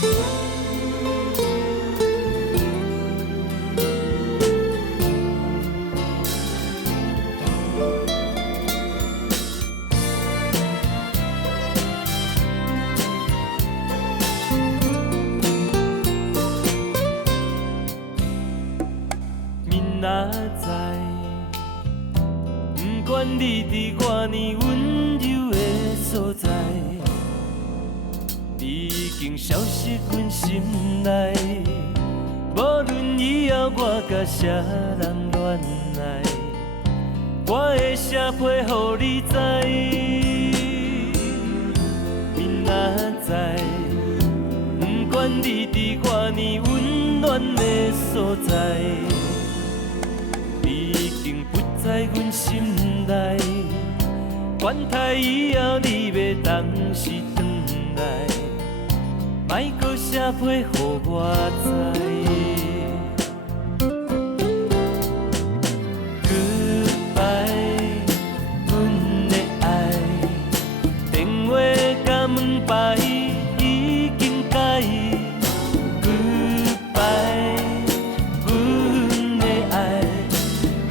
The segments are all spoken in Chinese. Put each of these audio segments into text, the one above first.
明仔载，不管你伫偌呢温柔的所在，你已经消失阮心内。无论以后我甲啥人恋爱，我会写批予你知。明仔载，不管你伫偌呢温暖的所在。你已经不在阮心内，管他以后你要当时转来，莫搁写批予我知。Goodbye， 阮的爱，电话甲门牌已经改。Goodbye。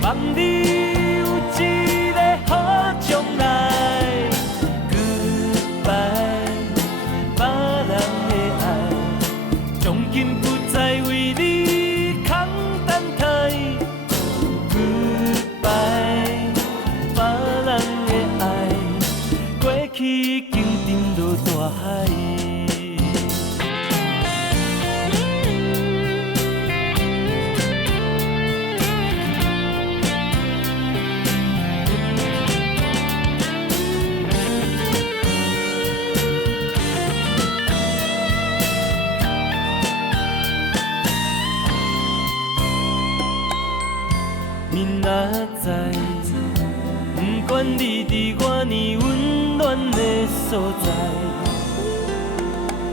望你有一个好将来 ，Goodbye， 别人的爱，从今不再为你空等待 ，Goodbye， 别人的爱，过去已经沉落大海。明仔载，不管你伫偌呢温暖的所在，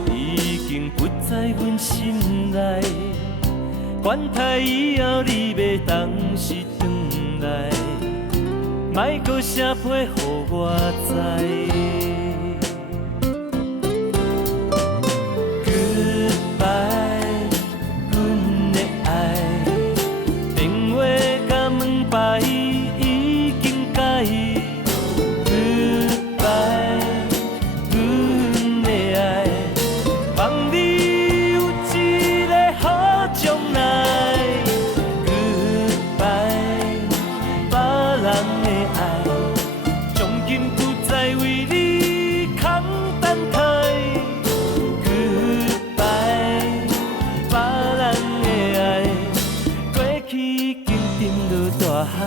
你已经不在阮心内。管他以后你要当时转来，莫搁写批予我知。Goodbye， 阮的爱。门牌已经改 ，Goodbye， 阮的爱，望你有一个好将来 ，Goodbye， 别人的爱，从今不再为你空等待 ，Goodbye， 别人的爱，过去已经沉落大海。